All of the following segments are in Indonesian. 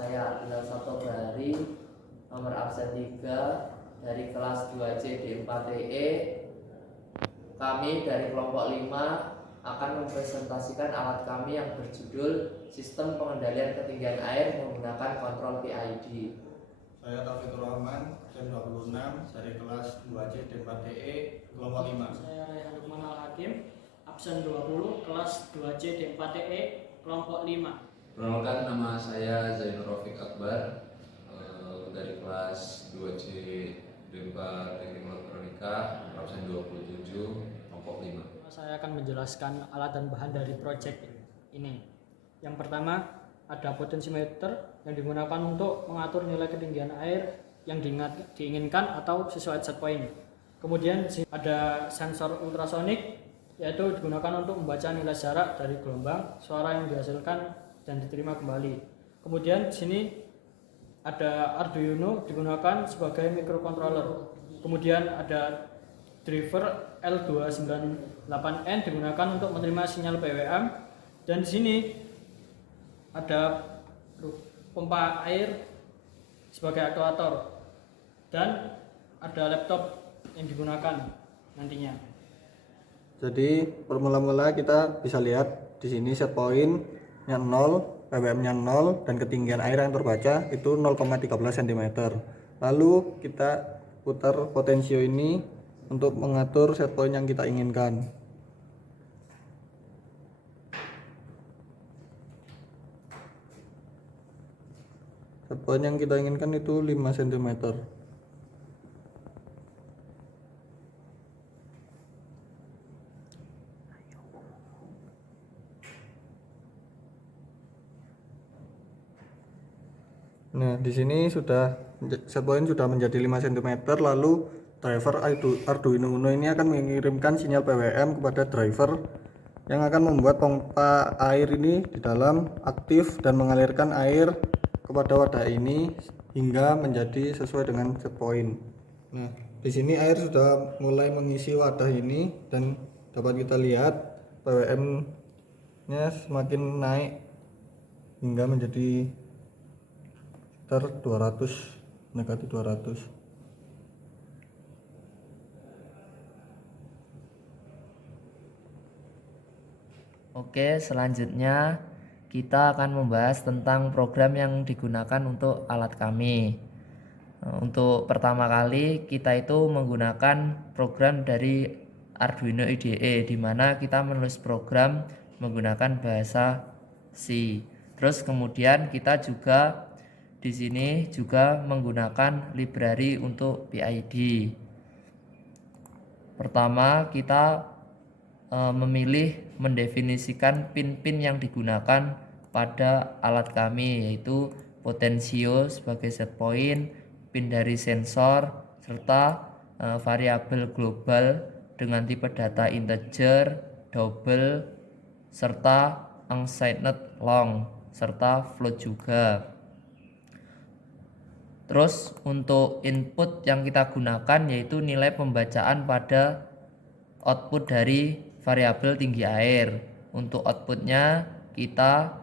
saya Abdullah Satobari, nomor absen 3 dari kelas 2C D4TE. Kami dari kelompok 5 akan mempresentasikan alat kami yang berjudul Sistem Pengendalian Ketinggian Air menggunakan kontrol PID. Saya Taufikur Rahman, absen 26 dari kelas 2C D4TE, kelompok 5. Saya Raihan Lukman Al-Hakim, absen 20, kelas 2C D4TE, kelompok 5. Perkenalkan, nama saya Zainur Rafiq Akbar, dari kelas 2C D4 Teknik Elektronika, absen 27, kelompok 5. Saya akan menjelaskan alat dan bahan dari proyek ini. Yang pertama, ada potensiometer yang digunakan untuk mengatur nilai ketinggian air yang diinginkan atau sesuai set point. Kemudian ada sensor ultrasonik, yaitu digunakan untuk membaca nilai jarak dari gelombang suara yang dihasilkan dan diterima kembali. Kemudian di sini ada Arduino digunakan sebagai microcontroller. Kemudian ada driver L298N digunakan untuk menerima sinyal PWM, dan di sini ada pompa air sebagai aktuator, dan ada laptop yang digunakan nantinya. Jadi permula-mula kita bisa lihat di sini set point-nya 0, PWM-nya 0, dan ketinggian air yang terbaca itu 0,13 cm. Lalu kita putar potensio ini untuk mengatur set point yang kita inginkan. Set point yang kita inginkan itu 5 cm. Nah, di sini sudah set point sudah menjadi 5 cm, lalu driver Arduino Uno ini akan mengirimkan sinyal PWM kepada driver yang akan membuat pompa air ini di dalam aktif dan mengalirkan air kepada wadah ini hingga menjadi sesuai dengan set point. Nah, di sini air sudah mulai mengisi wadah ini dan dapat kita lihat PWM-nya semakin naik hingga menjadi sekitar 200, negatif 200. Oke, selanjutnya kita akan membahas tentang program yang digunakan untuk alat kami. Untuk pertama kali kita itu menggunakan program dari Arduino IDE, di mana kita menulis program menggunakan bahasa C. Terus kemudian kita juga di sini juga menggunakan library untuk PID. Pertama kita memilih mendefinisikan pin-pin yang digunakan pada alat kami, yaitu potensio sebagai set point, pin dari sensor, serta variabel global dengan tipe data integer, double, serta unsigned long, serta float juga. Terus untuk input yang kita gunakan yaitu nilai pembacaan pada output dari variabel tinggi air. Untuk outputnya kita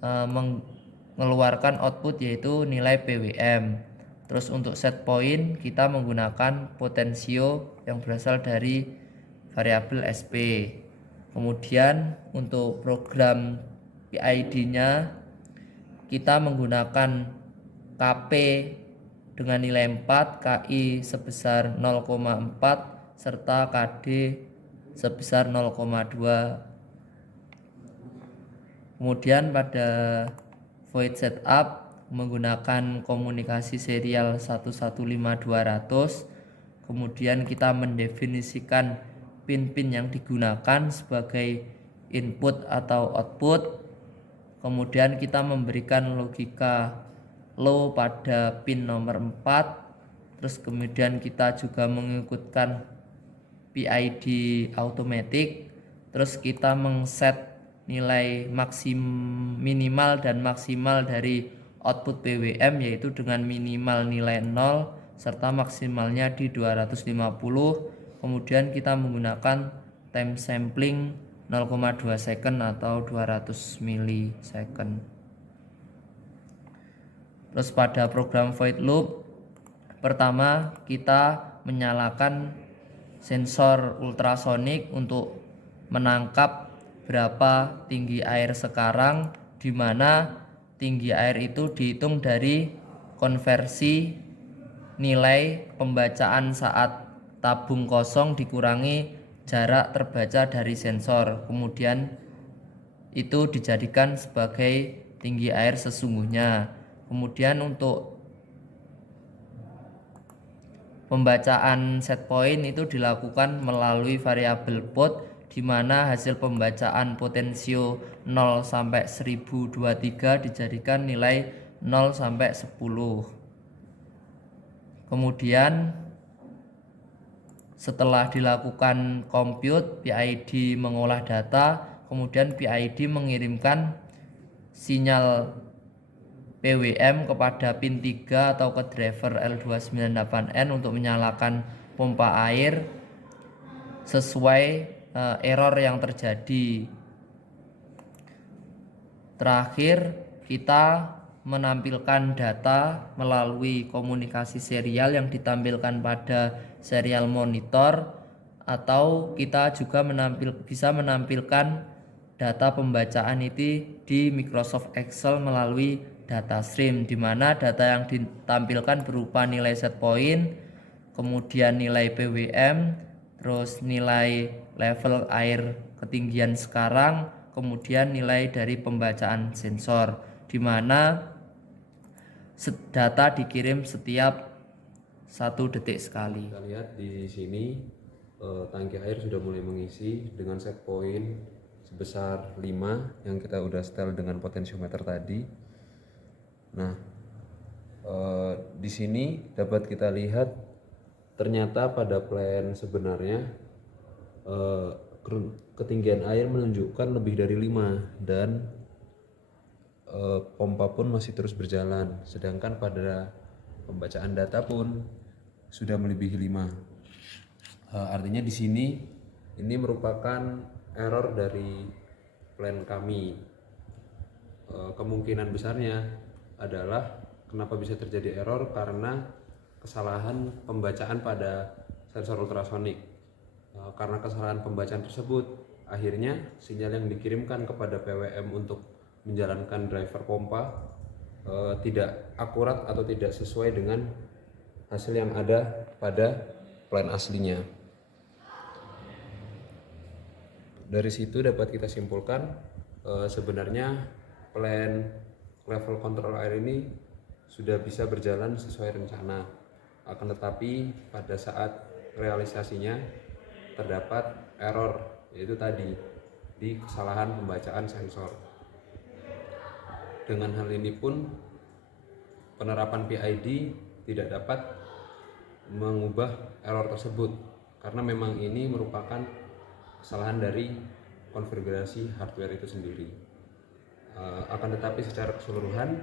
mengeluarkan output yaitu nilai PWM. Terus untuk set point kita menggunakan potensio yang berasal dari variabel SP. Kemudian untuk program PID-nya kita menggunakan KP dengan nilai 4, KI sebesar 0,4, serta KD sebesar 0,2. Kemudian pada void setup menggunakan komunikasi serial 115200. Kemudian kita mendefinisikan pin-pin yang digunakan sebagai input atau output. Kemudian kita memberikan logika low pada pin nomor 4. Terus kemudian kita juga mengikutkan PID automatic. Terus kita mengset nilai minimal dan maksimal dari output PWM, yaitu dengan minimal nilai 0 serta maksimalnya di 250. Kemudian kita menggunakan time sampling 0,2 second atau 200 milisecond. Terus pada program void loop, pertama kita menyalakan sensor ultrasonik untuk menangkap berapa tinggi air sekarang, di mana tinggi air itu dihitung dari konversi nilai pembacaan saat tabung kosong dikurangi jarak terbaca dari sensor. Kemudian itu dijadikan sebagai tinggi air sesungguhnya. Kemudian untuk pembacaan set point itu dilakukan melalui variabel put, di mana hasil pembacaan potensio 0 sampai 1023 dijadikan nilai 0 sampai 10. Kemudian setelah dilakukan compute, PID mengolah data, kemudian PID mengirimkan sinyal PWM kepada pin 3 atau ke driver L298N untuk menyalakan pompa air sesuai error yang terjadi. Terakhir, kita menampilkan data melalui komunikasi serial yang ditampilkan pada serial monitor, atau kita juga bisa menampilkan data pembacaan itu di Microsoft Excel melalui data stream, di mana data yang ditampilkan berupa nilai set point, kemudian nilai PWM, terus nilai level air ketinggian sekarang, kemudian nilai dari pembacaan sensor, di mana data dikirim setiap 1 detik sekali. Kita lihat di sini tangki air sudah mulai mengisi dengan set point sebesar 5 yang kita udah setel dengan potensiometer tadi. Nah, di sini dapat kita lihat ternyata pada plan sebenarnya ketinggian air menunjukkan lebih dari 5 dan pompa pun masih terus berjalan, sedangkan pada pembacaan data pun sudah melebihi 5. Artinya di sini ini merupakan error dari plan kami. Kemungkinan besarnya adalah kenapa bisa terjadi error karena kesalahan pembacaan pada sensor ultrasonik. Karena kesalahan pembacaan tersebut, akhirnya sinyal yang dikirimkan kepada PWM untuk menjalankan driver pompa tidak akurat atau tidak sesuai dengan hasil yang ada pada plan aslinya. Dari situ dapat kita simpulkan sebenarnya plan level kontrol air ini sudah bisa berjalan sesuai rencana. Akan tetapi pada saat realisasinya terdapat error, yaitu tadi di kesalahan pembacaan sensor. Dengan hal ini pun penerapan PID tidak dapat mengubah error tersebut karena memang ini merupakan kesalahan dari konfigurasi hardware itu sendiri. Akan tetapi secara keseluruhan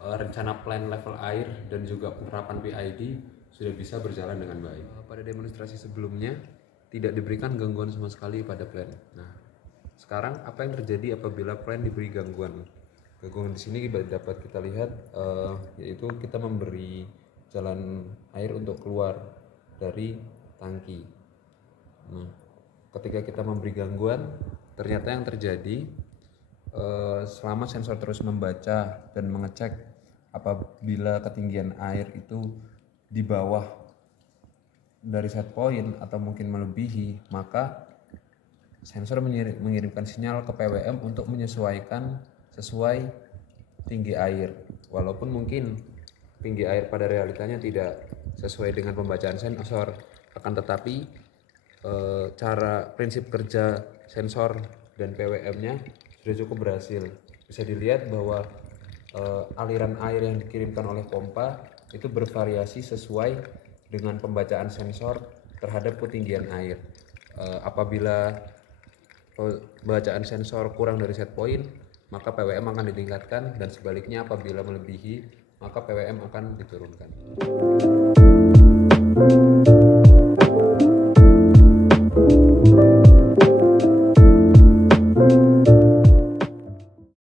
rencana plan level air dan juga penerapan PID sudah bisa berjalan dengan baik. Pada demonstrasi sebelumnya tidak diberikan gangguan sama sekali pada plan. Nah, sekarang apa yang terjadi apabila plan diberi gangguan? Gangguan di sini dapat kita lihat yaitu kita memberi jalan air untuk keluar dari tangki. Nah, ketika kita memberi gangguan, ternyata yang terjadi selama sensor terus membaca dan mengecek apabila ketinggian air itu di bawah dari set point atau mungkin melebihi, maka sensor mengirimkan sinyal ke PWM untuk menyesuaikan sesuai tinggi air. Walaupun mungkin tinggi air pada realitanya tidak sesuai dengan pembacaan sensor, akan tetapi prinsip kerja sensor dan PWM-nya sudah cukup berhasil. Bisa dilihat bahwa aliran air yang dikirimkan oleh pompa itu bervariasi sesuai dengan pembacaan sensor terhadap ketinggian air. Apabila pembacaan sensor kurang dari set point, maka PWM akan ditingkatkan, dan sebaliknya apabila melebihi, maka PWM akan diturunkan.